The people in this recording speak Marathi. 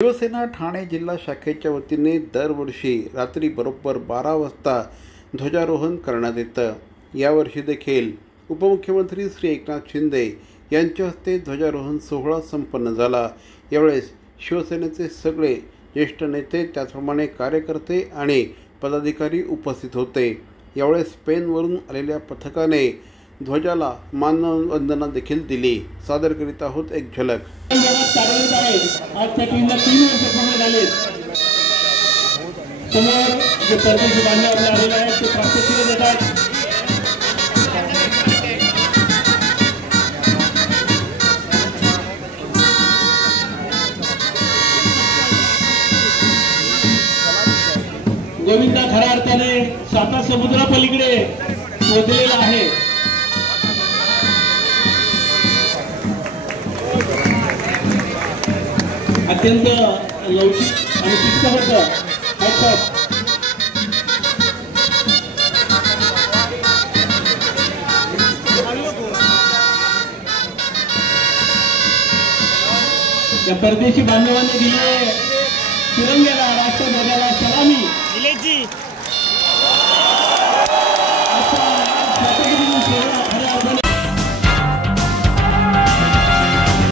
शिवसेना ठाणे जिल्हा शाखेच्या वतीने दरवर्षी रात्री बरोबर 12 वाजता ध्वजारोहण करण्यात येतं। यावर्षी देखील उपमुख्यमंत्री श्री एकनाथ शिंदे यांच्या हस्ते ध्वजारोहण सोहळा संपन्न झाला। यावेळेस शिवसेनेचे सगळे ज्येष्ठ नेते त्याचप्रमाणे कार्यकर्ते आणि पदाधिकारी उपस्थित होते। यावेळेस स्पेनवरून आलेल्या पथकाने ध्वजाला मानवंदना देखील दिली। सादर करीत आहोत एक झलक। आज त्या टीमला 3 वर्ष पूर्ण झाले। समोर जे परदेशी बांधव आलेले आहेत ते प्रात्यक्षिक देतात। गोविंदा खऱ्या अर्थाने 7 समुद्रापलीकडे पोहोचलेला आहे। अत्यंत लवचिक आणि शिस्तबद्ध या परदेशी बांधवांनी दिले तिरंग्याला राष्ट्रध्वजाला सलामी।